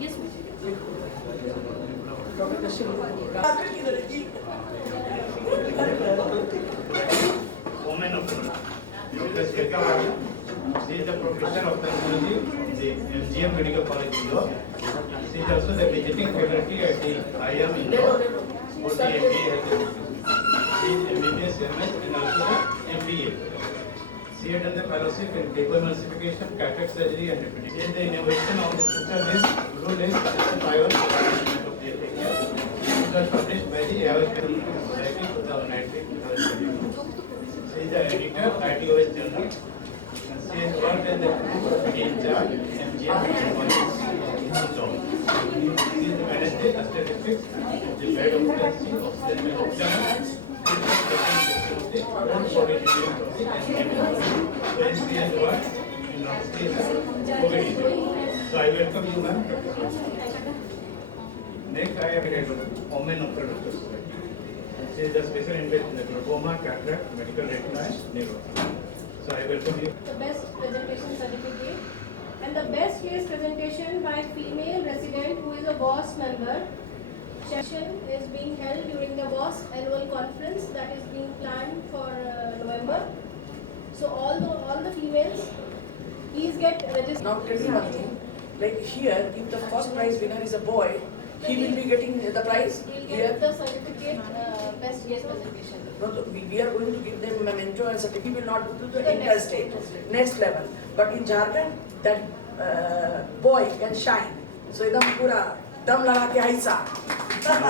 Yes, woman of Dr. Shweta Wadi. She is the professor of ophthalmology in the MGM Medical College, Indore. She is also the visiting faculty at the IM Indore. For the MBA, she is MBBS, MS, and also the MBA. She had done the fellowship in phacoemulsification, cataract surgery, and deputy. She is the innovation of the system is blue lens system IOS development of the area. It was published by the IOS Society 2019-2020. She is the editor of ITOS Journal. She has worked as the group in charge MGM job. She is the manager of statistics, the head of policy of the So I welcome you, ma'am. Next, I have a woman of Dr. She is the special interest in the glaucoma, cataract, medical retina, and neuro. So I welcome you. The best presentation certificate and the best case presentation by female resident who is a WAS member. Session is being held during the WAS annual conference that is being planned for November. So all the females, please get registered. Now tell me one thing, like here, if the first prize winner is a boy, he will be getting the prize We'll here. get the certificate, best case presentation. No, we are going to give them a memento and certificate. He will not go to the interstate, next level. But in Jharkhand, that boy can shine. So idam pura dam laga ke aisa. Now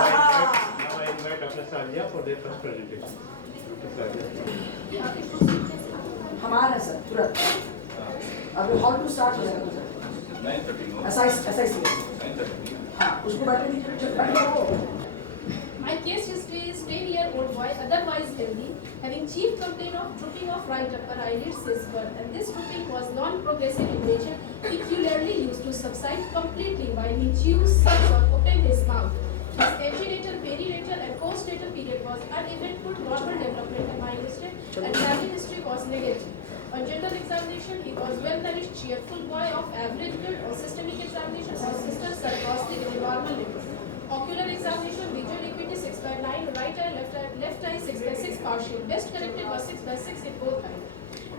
I invite Dr. Salia for their first presentation. हमारा sir तुरंत अभी hall to start हो जाएगा sir 9:30 SIC हाँ उसको बैठने दीजिए बैठ जाओ. My case history is 10-year-old boy, otherwise healthy, having chief complaint of drooping of right upper eyelid since birth, and this drooping was non-progressive in nature, peculiarly used to subside completely while he chews, sucks, or opened his mouth. His antenatal, perinatal, and postnatal period was uneventful, normal development in my history, and family history was negative. On general examination, he was well-nourished, cheerful boy of average build. On systemic examination, all systems are crossing in the normal limits. Ocular examination, visual acuity 6/9, right eye, left eye 6/6 partial. Best corrected was 6/6 in both eyes.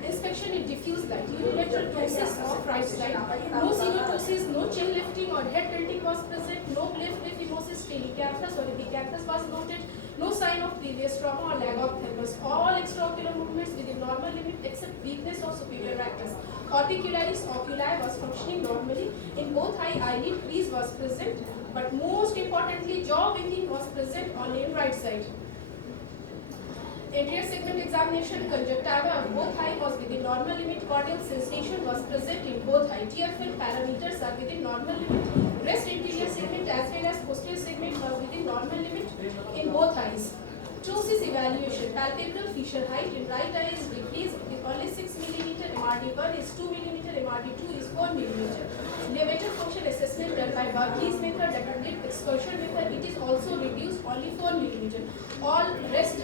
Inspection in diffuse light, unilateral ptosis of right side, no xenotosis, no chin lifting or head tilting was present, no blip emosis, telecanthus or epicanthus was noted, no sign of previous trauma or lag of thymus. All extraocular movements within normal limit except weakness of superior rectus. Orbicularis oculi was functioning normally. In both eye, eyelid crease was present, but most importantly, jaw winking was present on the right side. Anterior segment examination, conjunctiva of both eye was within normal limit. Cordial sensation was present in both eye. TFL parameters are within normal limit. Rest anterior segment as well as posterior segment was within normal limit in both eyes. Ptosis evaluation, palpebral fissure height in right eye is decreased with only 6 mm, MRD1 is 2 mm, MRD2 is 4 mm. Levator function assessment done by Varghese method, that is excursion method, it is also reduced only 4 mm. All rest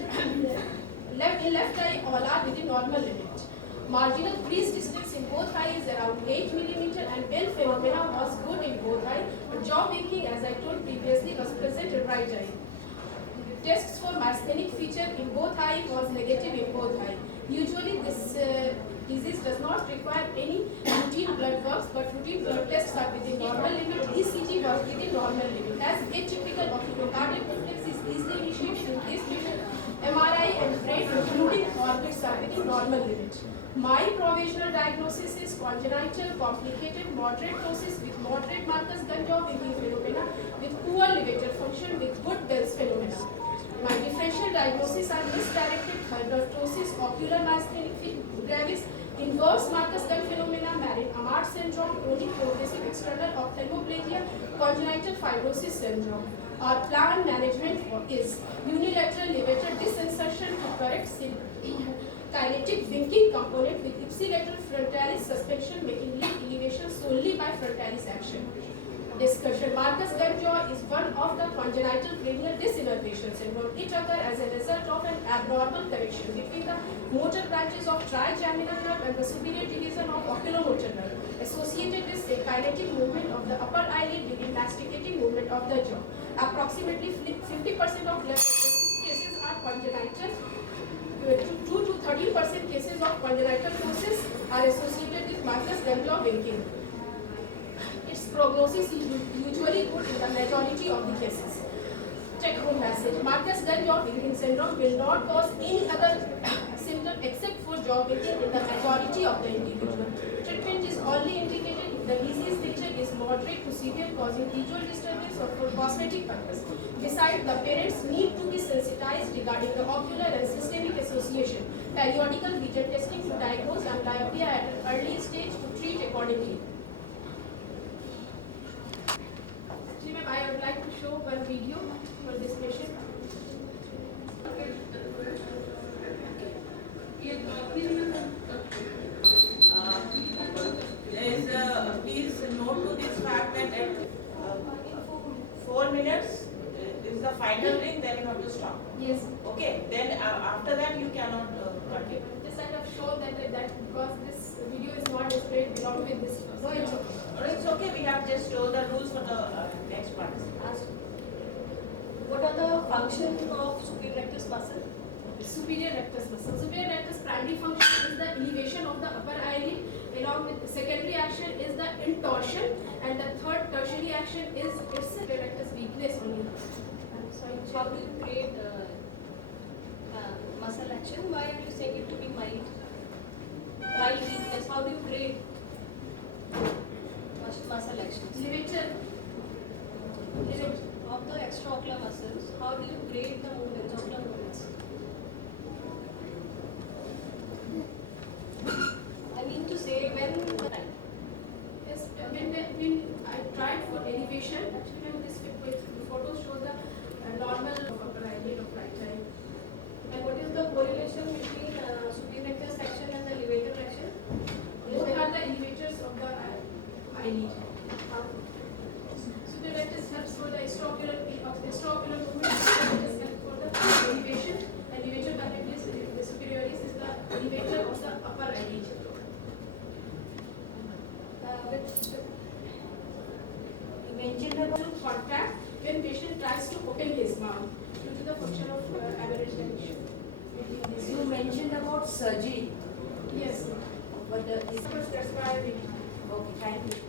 left eye all are within normal limit. Marginal crease distance in both eyes is around 8 mm and bell phenomena was good in both eyes, but jaw winking, as I told previously, was present in right eye. Tests for myasthenic feature in both eyes was negative in both eyes. Usually this disease does not require any routine blood works, but routine blood tests are within normal limit. ECG was within normal limit. As atypical oculocardiac reflex is easily initiated in case patient MRI and brain including orbits are within normal limit. My provisional diagnosis is congenital, complicated, moderate ptosis with moderate Marcus Gunn jaw winking phenomena with poor levator function with good Bell's phenomena. My differential diagnosis are misdirected fibrosis, ocular myasthenia gravis, inverse Marcus Gunn phenomena, Marin-Amart syndrome, chronic progressive external ophthalmoplegia, congenital fibrosis syndrome. Our plan management is unilateral levator disinsertion to correct kinetic winking component with ipsilateral frontalis suspension, making lip elevation solely by frontalis action. Discussion. Marcus Gunn jaw is one of the congenital cranial dysinnervation syndrome. It occurs as a result of an abnormal connection between the motor branches of trigeminal nerve and the superior division of oculomotor nerve, associated with the kinetic movement of the upper eyelid during masticating movement of the jaw. Approximately 50% of blood cases are congenital. 2 to 13% cases of congenital ptosis are associated with Marcus Ganglia winking. Its prognosis is usually good in the majority of the cases. Take home message. Marcus Ganglia winking syndrome will not cause any other symptom except for jaw winking in the majority of the individual. Treatment is only indicated if the disease nature is moderate to severe, causing visual disturbance or for cosmetic purpose. Besides, the parents need to be sensitized regarding the ocular and systemic association. Periodical vision testing to diagnose amblyopia at an early stage to treat accordingly. Actually, ma'am, I would like to show one video for this patient. Please note to this fact that at 4 minutes is the final ring, then you have to stop. Yes. Okay, then after that you cannot continue. This I have shown that because this video is not displayed along with this. No, it's okay. It's okay, we have just told the rules for the next part. What are the functions of superior rectus muscle? Superior rectus muscle. Superior rectus primary function is the elevation of the upper eyelid. Along with the secondary action is the intorsion, and the third tertiary action is its superior rectus weakness only. So how do you grade muscle action? Why are you saying it to be mild? Mild weakness. How do you grade muscle action? Levator. Of the extraocular muscles, how do you grade the movements, ocular movements? I mean to say when Yes, when I tried for elevation, actually when this photo shows the normal upper eyelid of right eye. and what is the correlation between superior rectus action and the levator action? Both are the elevators of the eyelid. Superior rectus helps for the extraocular movement. It helps for the elevation. Elevator connectus, the superioris is the elevator of the upper eyelid. You mentioned about Contact when patient tries to open his mouth due to the function of aberrant condition. you mentioned about surgery, Yes. but That's why we. okay, thank you.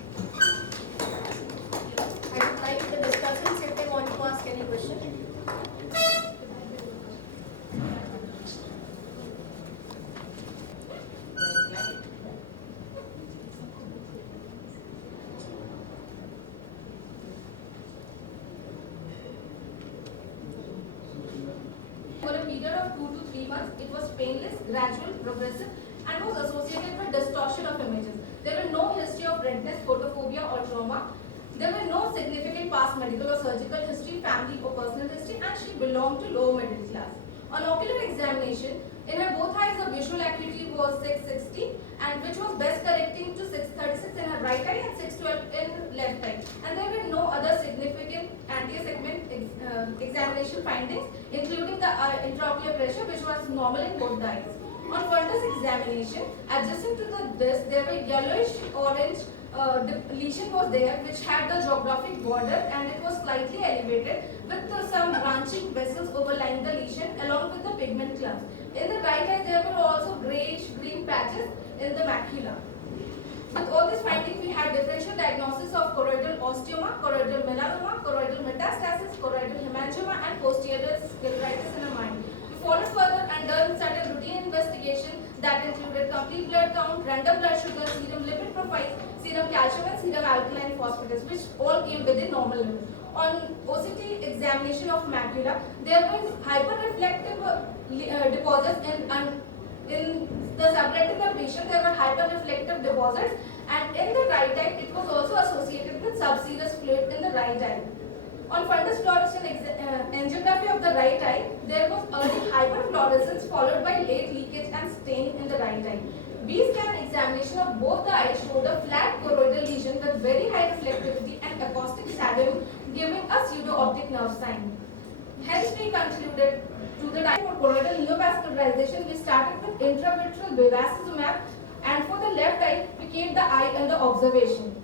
I would like the discussants if they want to ask any question. For a period of 2 to 3 months, it was painless, gradual, progressive, and was associated with distortion of images. There were no history of redness, photophobia, or trauma. There were no significant past medical or surgical history, family or personal history, and she belonged to lower middle class. On ocular examination, in her both eyes, the visual acuity was 660, and which was best correcting to 636 in her right eye and 612 in left eye. And there were no other significant anterior segment examination findings, including the intraocular pressure, which was normal in both the eyes. On fundus examination, adjacent to the disc, there were yellowish orange lesion was there, which had the geographic border, and it was slightly elevated with some branching vessels overlying the lesion along with the pigment clumps. In the right eye, there were also grayish green patches in the macula. With all these findings, we had differential diagnosis of choroidal osteoma, choroidal melanoma, choroidal metastasis, choroidal hemangioma, and posterior scleritis in the mind. We followed further and done certain routine investigation that included complete blood count, random blood sugar, serum lipid profile, serum calcium, and serum alkaline phosphatase, which all came within normal limits. On OCT examination of macula, there was hyperreflective deposits in the subretinal region. There were hyperreflective deposits, and in the right eye, it was also associated with subserous fluid in the right eye. On fundus fluorescence angiography of the right eye, there was early hyperfluorescence followed by late leakage and staining in the right eye. B-scan examination of both the eyes showed a flat choroidal lesion with very high reflectivity and acoustic shadowing giving a pseudo-optic nerve sign. Hence, we concluded to the type of choroidal neovascularization, we started with intravitreal bevacizumab, and for the left eye, we kept the eye under observation.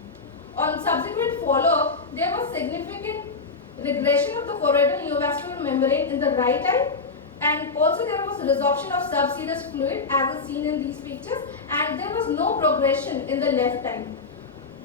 On subsequent follow-up, there was significant regression of the choroidal neovascular membrane in the right eye, and also there was resorption of subserous fluid as is seen in these pictures, and there was no progression in the left eye.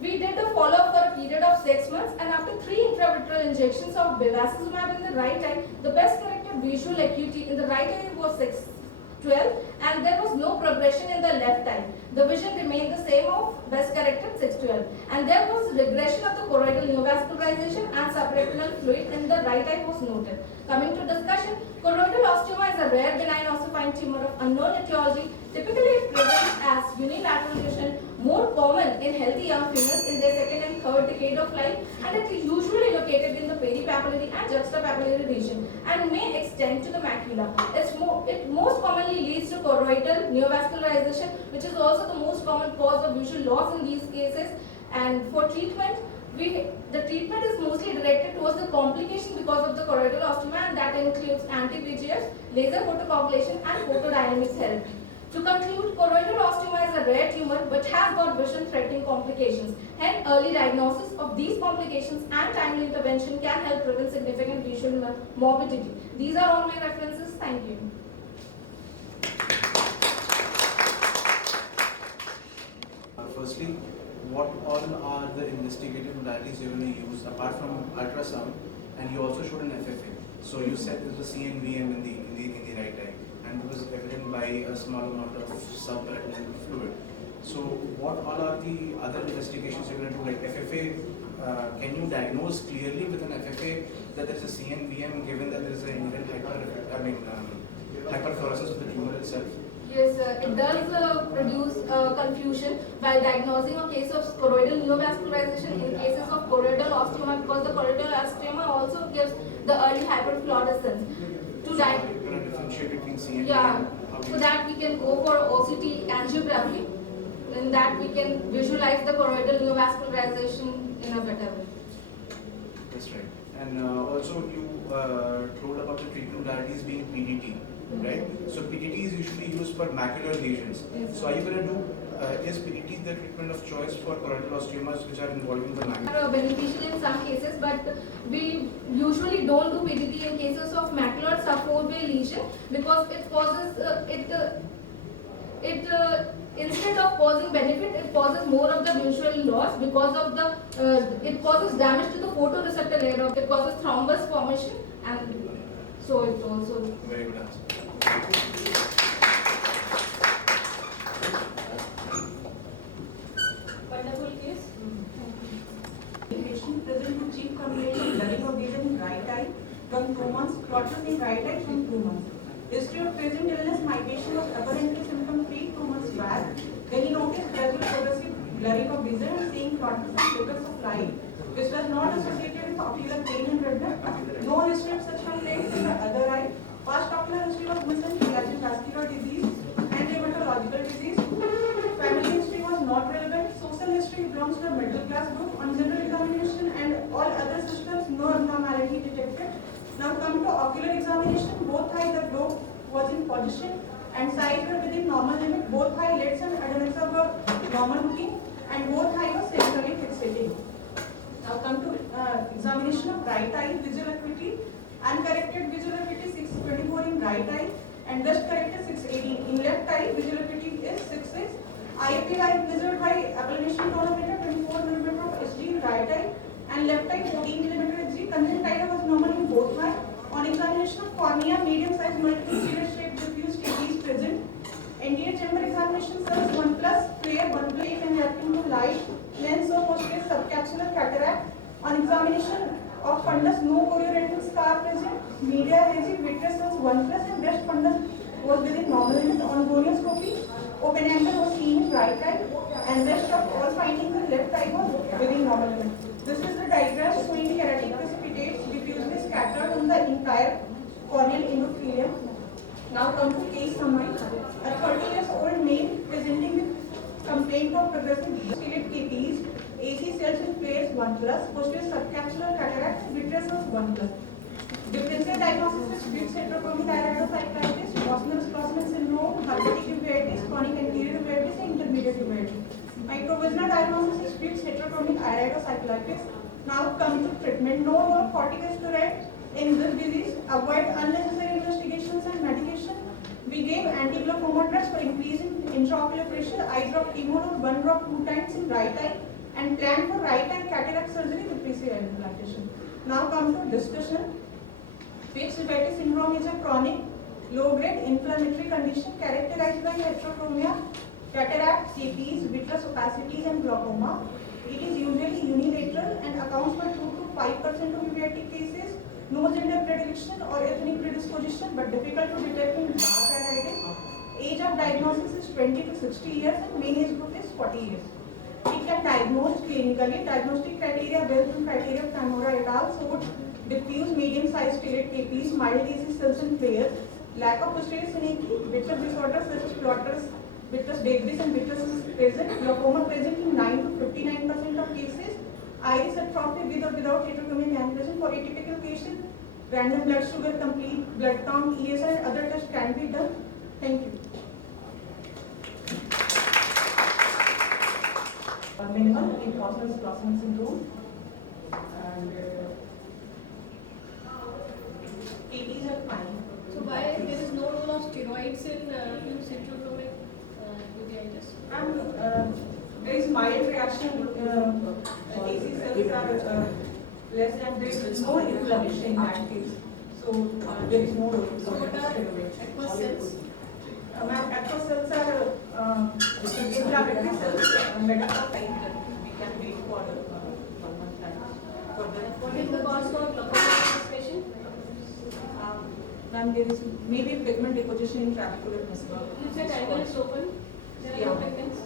We did a follow-up for a period of 6 months, and after 3 intravitreal injections of bevacizumab in the right eye, the best corrected visual acuity in the right eye was 612, and there was no progression in the left eye. The vision remained the same of best corrected 612, and there was regression of the choroidal neovascularization and subretinal fluid in the right eye was noted. Coming to discussion, choroidal osteoma is a rare benign ossifying tumor of unknown etiology. Typically, it presents as unilateral lesion, more common in healthy young females in their second and third decade of life, and it is usually located in the peripapillary and juxtapapillary region and may extend to the macula. It most commonly leads to choroidal neovascularization, which is also the most common cause of visual loss in these cases. And for treatment, the treatment is mostly directed towards the complication because of the choroidal osteoma, and that includes anti-VEGF, laser photocoagulation, and photodynamic therapy. To conclude, choroidal osteoma is a rare tumor but has got vision-threatening complications. Hence, early diagnosis of these complications and timely intervention can help prevent significant visual morbidity. These are all my references. Thank you. Firstly, what all are the investigative modalities you're going to use apart from ultrasound? And you also showed an FFA. So you said there was a CNVM in the right eye, and it was evident by a small amount of subretinal fluid. So what all are the other investigations you're going to do? Like FFA, can you diagnose clearly with an FFA that there is a CNVM, given that there is an inherent hyperfluorescence of the tumor itself? Yes, it does produce confusion while diagnosing a case of choroidal neovascularization in cases of choroidal osteoma, because the choroidal osteoma also gives the early hyperfluorescence. You're going to differentiate between CNVM. Yeah, so that we can go for OCT angiography, in that we can visualize the choroidal neovascularization in a better way. That's right. And also you told about the treatment modalities being PDT, right? So PDT is usually used for macular lesions. Yes. So are you going to do, is PDT the treatment of choice for choroidal osteitis which are involving the macula? Are beneficial in some cases, but we usually don't do PDT in cases of macular subfoveal lesion because it causes instead of causing benefit, it causes more of the visual loss because of the it causes damage to the photoreceptor layer of it causes thrombus formation, and so it also. Very good answer. Wonderful case. Patient present with chief combination blurring of vision in right eye from 2 months, clotting in right eye from 2 months. History of present illness, migration was apparently symptom-free 2 months back. Then he noticed gradual progressive blurring of vision and seeing clotting from focus of light, which was not associated with ocular pain and redness. No history of such complaints in the other eye. Past ocular history was missing pelagic vascular disease and rheumatological disease. Family history was not relevant. Social history belongs to the middle class group. On general examination and all other systems, no abnormality detected. Now come to ocular examination. Both eyes, the globe was in position and sides were within normal limit. Both eye lids and adnexa were normal looking, and both eye was centrally fixating. Now come to examination of right eye visual acuity. Uncorrected visual acuity 624 in right eye and best corrected 618. In left eye visual acuity is 66. IOP eye measured by applanation tonometer 24 mm of Hg in right eye and left eye 14 mm Hg. Conjunctiva was normal in both eye. On examination of cornea, medium size multiple cylinder shaped diffuse TT is present. Anterior chamber examination shows 1 plus clear, 1 plus and reacting to light. Lens or posterior subcapsular cataract. On examination of fundus, no chorioretinal scar present. Media hazy, vitreous was 1 plus and breast fundus was within normal limit. On gonioscopy, open angle was seen in right eye and rest of all findings in left eye was within normal limit. This is the diagram showing keratic precipitates diffusely scattered on the entire corneal endothelium. Now come to case summary. A 30 years old male presenting with complaint of progressive stellate caries AC cells in pairs 1 plus, posterior subcapsular cataract and vitreous was 1 plus. Differential diagnosis is Spitz heterochromic iridocyclitis, Bosman-Schlossman syndrome, herpetic uveitis, chronic anterior uveitis, and intermediate uveitis. My provisional diagnosis is Spitz heterochromic iridocyclitis. Now come to treatment. No more corticosteroid in this disease. Avoid unnecessary investigations and medication. We gave anti-glaucoma drugs for increasing intraocular pressure. Eye drop Timolol 1 drop 2 times in right eye, and plan for right eye cataract surgery with PCI implantation. Now come to discussion. Spitz uveitis syndrome is a chronic, low-grade inflammatory condition characterized by heterochromia, cataract, CPs, vitreous opacities, and glaucoma. It is usually unilateral and accounts for 2 to 5% of uveitic cases. No gender predilection or ethnic predisposition, but difficult to detect in dark iritis. Age of diagnosis is 20 to 60 years and main age group is 40 years. We can diagnose clinically. Diagnostic criteria based on criteria of Camora et al. So diffuse medium-sized stellate KPs, mild disease cells and flares, lack of posterior synapse, vitreous disorders such as plotters, vitreous debris and vitreous is present, glaucoma present in 9 to 59% of cases, iris atrophy with or without heterochromic aneurysm. For atypical cases, random blood sugar, complete blood count, ESR and other tests can be done. Thank you. Minimal in Bosman-Schlossman syndrome and KPs are fine. So why there is no role of steroids in acute syndromic uveitis? There is mild reaction. AC cells are less and there is no inflammation in that case. So there is no role. So what are aqueous cells? Aqueous cells are inflammatory cells. Metaphor we can wait for 1 month time. What is the cause for glaucoma expression? Ma'am, there is maybe pigment deposition in trabecular muscle. You said angle is open. There are no pigments.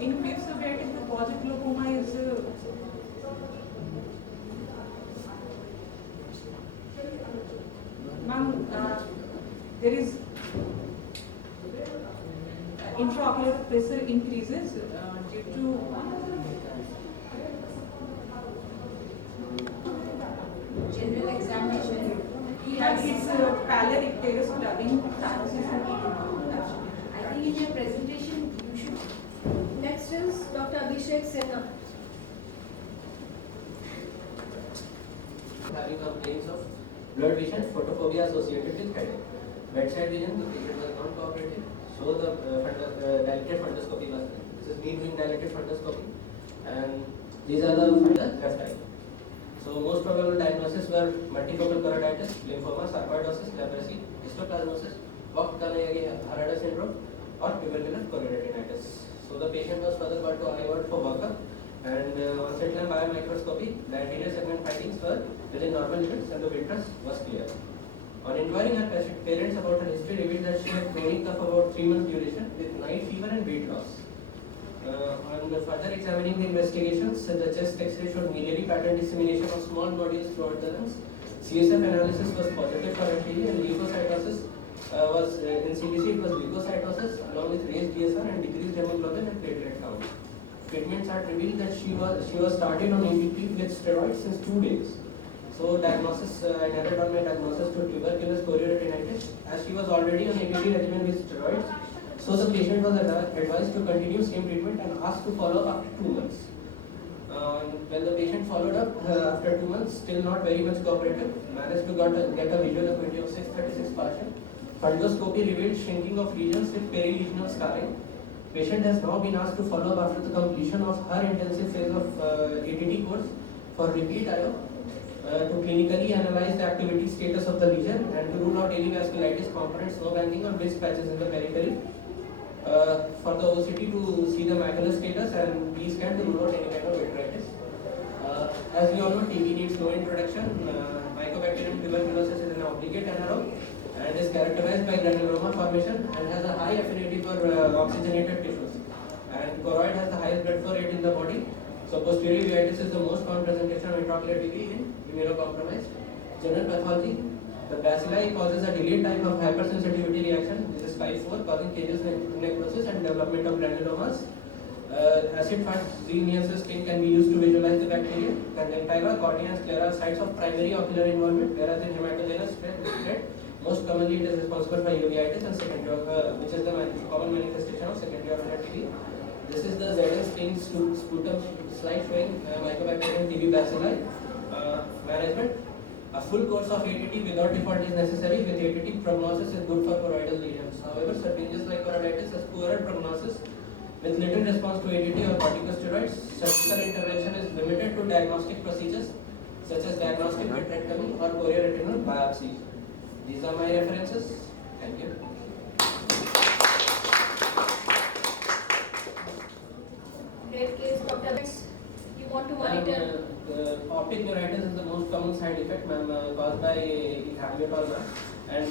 In Spitz uveitis, the cause of glaucoma is ma'am, there is intraocular pressure increases due to General examination. it's pallor, icterus, clubbing, cyanosis and I think in your presentation you should. Next is Dr. Abhishek Sinha. Having complaints of blurred vision, photophobia associated with headache. Bedside vision, the patient was not cooperative. So the dilated fundoscopy was done. This is me doing dilated fundoscopy, and these are the left eye. So most probable diagnosis were multifocal choroiditis, lymphoma, sarcoidosis, leprosy, histoplasmosis, Vogt-Kanayagi-Harada syndrome, or tubercular choroidititis. So the patient was further brought to eye ward for workup, and on sentinel biomicroscopy, the anterior segment findings were within normal limits and the vitreous was clear. On inquiring her parents about her history, revealed that she had chronic cough about 3 months duration with night fever and weight loss. On further examining the investigations, the chest X-ray showed miliary pattern dissemination of small nodules throughout the lungs. CSF analysis was positive for FTD, and leukocytosis was in CBC. It was leukocytosis along with raised DSR and decreased hemoglobin and platelet count. Treatments had revealed that she was started on ABP with steroids since 2 days. So diagnosis, I narrowed down my diagnosis to tuberculous choroidititis, as she was already on ABP regimen with steroids. So the patient was advised to continue same treatment and asked to follow up after 2 months. When the patient followed up after 2 months, still not very much cooperative, managed to get a visual acuity of 636 partial. Fundoscopy revealed shrinking of lesions with perilesional scarring. Patient has now been asked to follow up after the completion of her intensive phase of ATT course for repeat IO to clinically analyze the activity status of the lesion and to rule out any vasculitis components, no banking or disc patches in the periphery. For the OCT to see the macular status and B scan to rule out any kind of vitritis. As we all know, TB needs no introduction. Mycobacterium tuberculosis is an obligate anaerobe and is characterized by granuloma formation and has a high affinity for oxygenated tissues. And choroid has the highest blood flow rate in the body. So posterior uveitis is the most common presentation of intraocular TB in immunocompromised. General pathology. The bacilli causes a delayed type of hypersensitivity reaction. This is type 4, causing cages necrosis and development of granulomas. Acid fast green skin can be used to visualize the bacteria. Conjunctiva, cornea, and sclera are sites of primary ocular involvement, whereas in hematogenous spread, most commonly it is responsible for uveitis and secondary, which is the common manifestation of secondary ocular TB. This is the ZN stain sputum slide showing Mycobacterium TB bacilli management. A full course of ATT without default is necessary. With ATT, prognosis is good for choroidal lesions. However, serpiginous like choroiditis has poorer prognosis with little response to ATT or corticosteroids. Surgical intervention is limited to diagnostic procedures such as diagnostic vitrectomy or chorioretinal biopsy. These are my references. Thank you. Great case, Dr. You want to monitor? Optic neuritis is the most common side effect, ma'am, caused by ethambutol, ma'am. And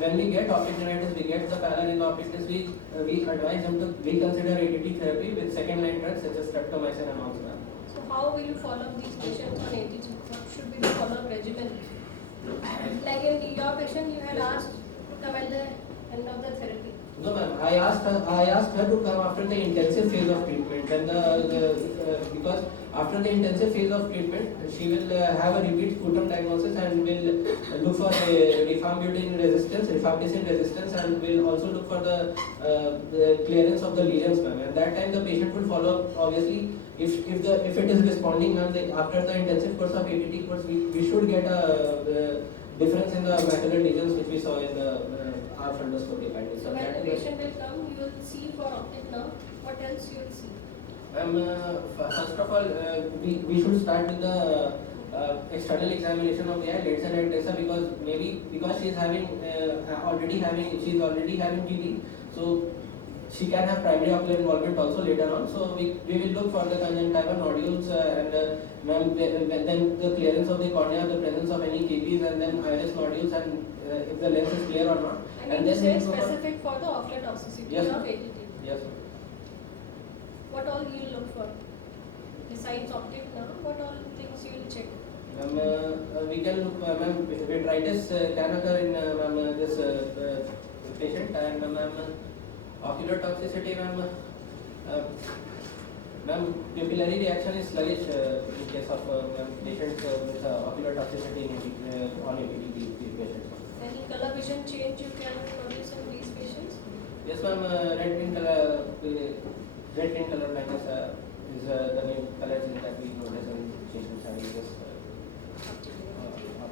when we get optic neuritis, we get the pallor in the optic disc, we advise them to reconsider ATT therapy with second-line drugs such as streptomycin and all, ma'am. So how will you follow up these patients on ATG? What should be the follow-up regimen? Like in your patient, you had asked to come at the end of the therapy. No, ma'am. I asked her to come after the intensive phase of treatment, and because after the intensive phase of treatment, she will have a repeat sputum diagnosis and will look for rifampicin resistance, and will also look for the clearance of the lesions, ma'am. At that time, the patient will follow up. Obviously, if it is responding, ma'am, after the intensive course of ATT course, we should get a difference in the macular lesions which we saw in the our fundoscopy findings. So when the patient will come, you will see for optic nerve. What else you will see? First of all, we should start with the external examination of the eye, let's say eye tracer, because she is already having TB, so she can have primary ocular involvement also later on. So we will look for the conjunctiva nodules and then the clearance of the cornea, the presence of any KPs, and then iris nodules, and if the lens is clear or not. And then say specific for the ocular toxicity Yes, of ATT. Yes. What all you will look for? Besides optic nerve, what all things you will check? We can look, ma'am, vitritis can occur in this patient, and ma'am, ocular toxicity, ma'am, pupillary reaction is sluggish in case of patients with ocular toxicity on ATT patients. Any color vision change you can notice in these patients? Yes, ma'am, red green color blindness is the new color that we notice in patients having this.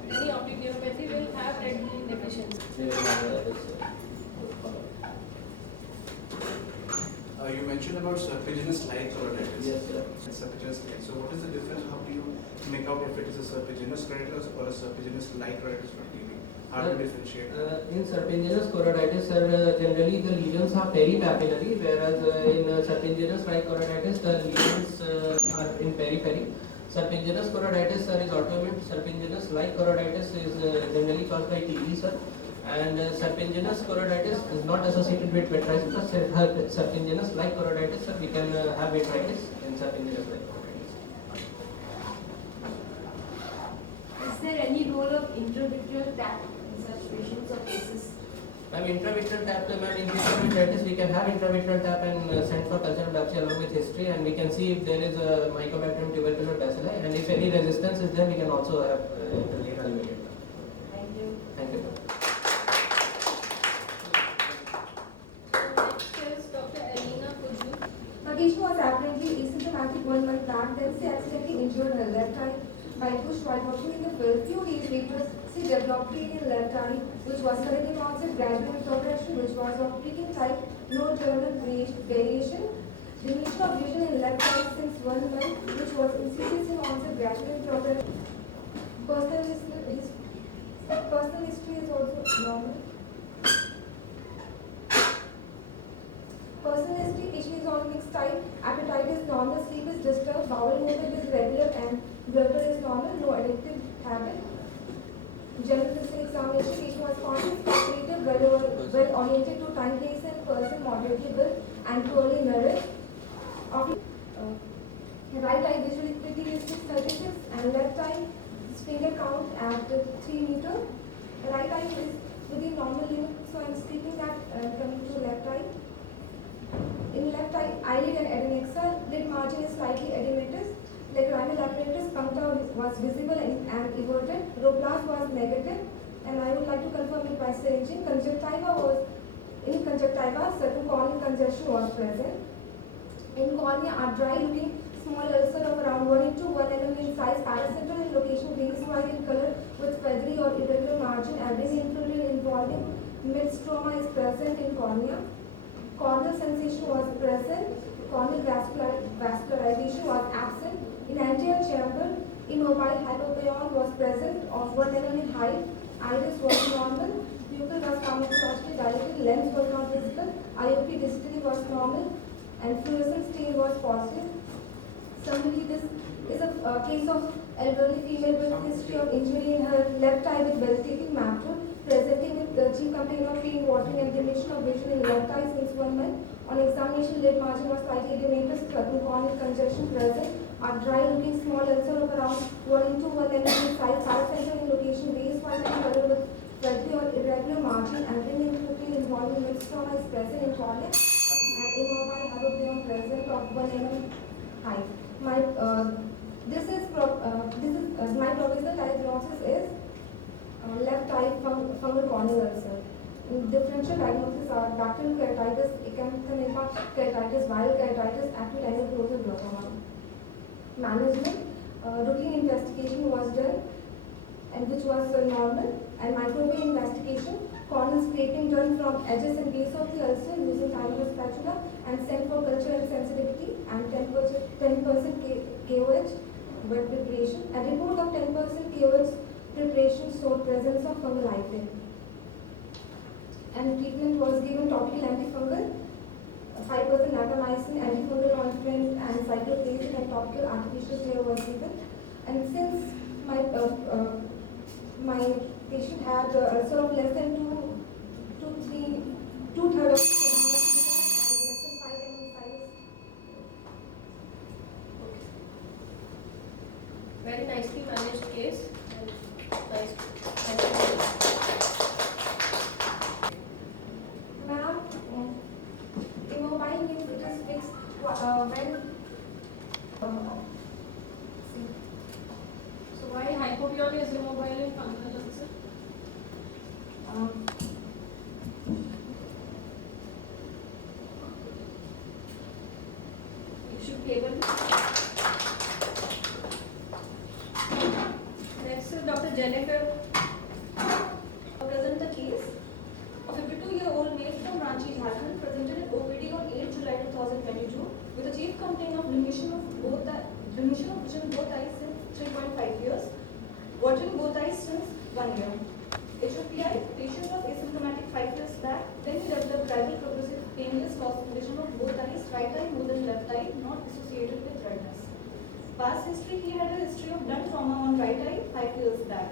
Any optic neuropathy will have red green deficiency. They will have this. You mentioned about serpiginous light choroiditis. Yes, sir. And serpiginous light. So what is the difference? How do you make out if it is a serpiginous choroiditis or a serpiginous light choroiditis for TB? How to differentiate? In serpiginous choroiditis, generally the lesions are peripapillary, whereas in serpiginous light choroiditis, the lesions are in periphery. Serpiginous choroiditis, sir, is autoimmune. Serpiginous light choroiditis is generally caused by TB, sir. And serpiginous choroiditis is not associated with vitritis, but serpiginous like choroiditis, so we can have vitritis in serpiginous like choroiditis. Is there any role of intravitreal tap in such patients or cases? Ma'am, intravitreal tap, ma'am, in case of vitritis, we can have intravitreal tap and send for culture biopsy along with history, and we can see if there is a Mycobacterium tubercular bacilli, and if any resistance is there, we can also have evaluated. Thank you. Thank you. Patient was apparently asymptomatic 1 month back, then she accidentally injured her left eye by push while walking in the field. Few days later, she developed pain in left eye, which was sudden in onset, gradual in progression, which was of freaking type, no general variation. Diminution of vision in left eye since 1 month, which was insidious in onset, gradual in progression. Personal history is also normal. Personal history, patient is on mixed type, appetite is normal, sleep is disturbed, bowel movement is regular, and blood pressure is normal, no addictive habit. General physical examination, patient was conscious, cooperative, well oriented to time, place, and person, moderately built, and poorly nourished. Right eye visual acuity is 636, and left eye finger count at 3 meter. Right eye is within normal limit, so I am speaking that coming to left eye. In left eye, eyelid and adnexa, lid margin is slightly edematous. Lacrimal apparatus puncta was visible and everted. Rhoplast was negative. And I would like to confirm it by syringing. In conjunctiva, certain corneal congestion was present. In cornea, a dry looking small ulcer of around 1 into 1 mm in size, paracentral in location, greenish white in color with feathery or irregular margin, abdomen infiltrate involving mid-stroma is present in cornea. Corneal sensation was present. Corneal vascularization was absent. In anterior chamber, immobile hypopyon was present of 1 mm in height. Iris was normal. Pupil was camouflaged dilated. Lens was not visible. IOP distally was normal. And fluorescent stain was positive. Summary, this is a case of elderly female with history of injury in her left eye with vegetative macula, presenting with chief complaint of pain, watering and diminution of vision in left eye since 1 month. On examination, lid margin was slightly edematous, certain corneal congestion present, a dry looking small ulcer of around 1 into 1 mm in size, paracentral in location, base white in color with feathery or irregular margin, and infiltrate involving mixed stroma is present in cornea, and immobile hypopyon present of 1 mm height. My provisional diagnosis is left eye fungal corneal ulcer. Differential diagnoses are bacterial keratitis, acanthamoeba keratitis, viral keratitis, acute ankylosing glaucoma. Management, routine investigation was done, and which was normal, and microbial investigation, corneal scraping done from edges and base of the ulcer using tiny spatula, and sent for culture and sensitivity, and 10% KOH wet preparation. A report of 10% KOH preparation showed presence of fungal hyphae. And treatment was given topical antifungal, 5% natamycin, antifungal ointment, and cycloprazine, and topical artificial tear was given. And since my patient had ulcer of less than 2/3 of Very nicely managed case. And nice. Ma'am, immobile means it is fixed So why hypopyon is immobile in fungal ulcer? You should be able to. Next is Dr. Jennifer. Present the case. A 52-year-old male from Ranchi, Jharkhand presented an OPD on 8 July 2022 with a chief complaint of diminution of vision both eyes since 3.5 years, watering both eyes since 1 year. HOPI, patient was asymptomatic 5 years back, then he developed gradual progressive painless loss of vision of both eyes, right eye more than left eye, not associated with redness. Past history, he had a history of blunt trauma on right eye 5 years back.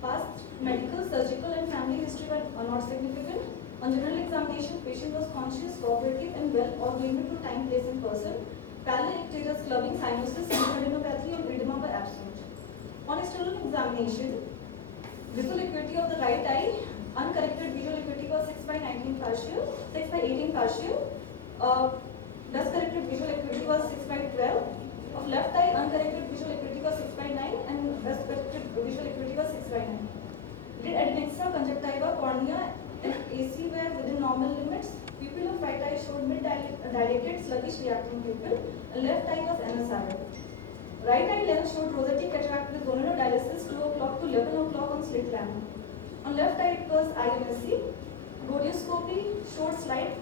Past medical, surgical and family history were not significant. On general examination, patient was conscious, cooperative and well oriented to time, place and person. Pallor, icterus, clubbing, cyanosis, adenopathy and edema were absent. On external examination, visual acuity of the right eye, uncorrected visual acuity was 6/18 partial. Thus corrected visual acuity was 6/12. Of left eye, uncorrected visual acuity was 6/9 and thus corrected visual acuity was 6/9. Lid adnexa, conjunctiva, cornea and AC were within normal limits. Pupil of right eye showed mid-dilated, sluggish reacting pupil. Left eye was NSR. Right eye lens showed rosetic cataract with zonal dialysis 2 o'clock to 11 o'clock on slit lamp. On left eye it was IMSC. Radioscopy showed slight,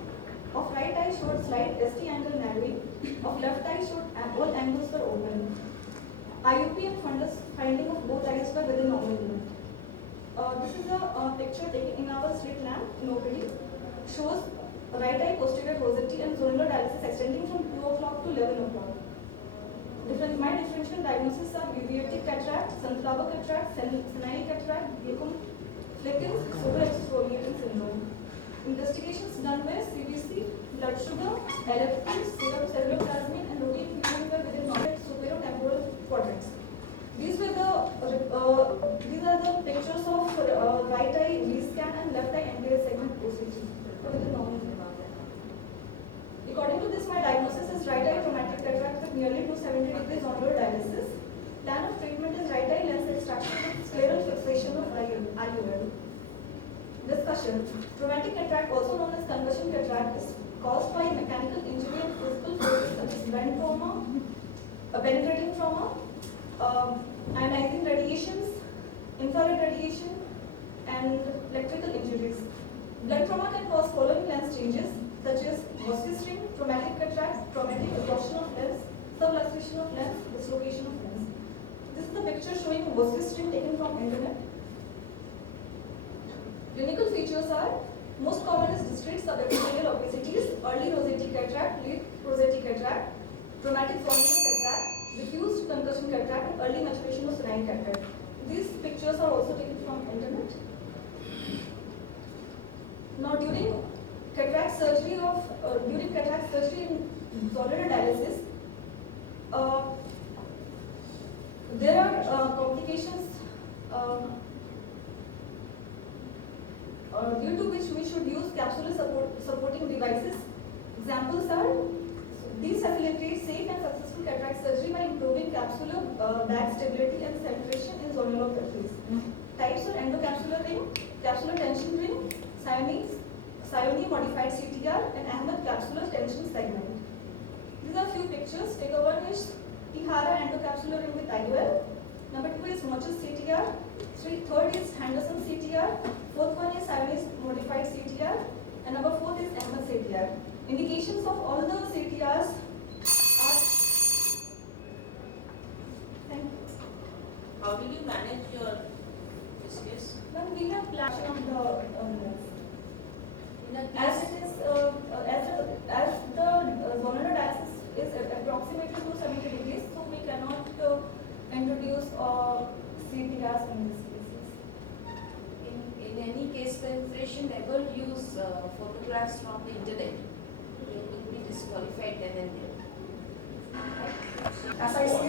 of right eye showed slight ST angle narrowing. Of left eye showed all angles were open. IOP and fundus finding of both eyes were within normal limit. This is a picture taken in our slit lamp in OPD. Shows right eye posterior rosety and zonal dialysis extending from 2 o'clock to 11 o'clock. My differential diagnoses are uveitic cataract, sunflower cataract, senile cataract, glaucoma, fleckings, superexfoliating syndrome. Investigations done by CBC, blood sugar, LFT, serum ceruloplasmin, and routine fusion were within normal superotemporal quadrants. These are the pictures of right eye V-scan and left eye anterior segment OCT within normal. According to this concussion. Traumatic cataract, also known as concussion cataract, is caused by mechanical injury and physical forces such as brain trauma, penetrating trauma, ionizing radiations, infrared radiation, and electrical injuries. Blood trauma can cause following lens changes such as Vossistring, traumatic cataract, traumatic absorption of lens, subluxation of lens, dislocation of lens. This is the picture showing Vossistring taken from internet. Clinical features are: most common is discrete subepithelial opacities, early Rossetti cataract, late Rossetti cataract, traumatic formula cataract, diffused concussion cataract, and early maturation of senile cataract. These pictures are also taken from internet. Now, during cataract surgery in Zollner dialysis, there are complications due to which we should use capsular supporting devices. Examples are: these facilitate safe and successful cataract surgery by improving capsular bag stability and centration in zonal capillaries. Types are endocapsular ring, capsular tension ring, Sione modified CTR, and Ahmed capsular tension segment. These are few pictures. Figure 1 is Ihara endocapsular ring with IOL. Number 2 is Mochus CTR. Third is Henderson CTR. Fourth one is Sione modified CTR. And number 4th is Ahmed CTR. Indications of all the CTRs are. Thank you. How will you manage your this case? Then we have flash on the lens. As it is, as the zonal dialysis is approximately 270 degrees, so we cannot introduce CTRs in these cases. In any case, penetration never use photographs from the internet. It will be disqualified then and there. As I say,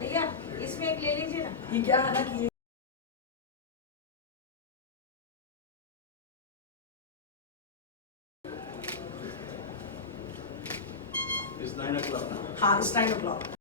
भैया इसमें एक ले लीजिए ना. ये क्या है ना कि It's 9 o'clock now. हाँ, it's 9 o'clock.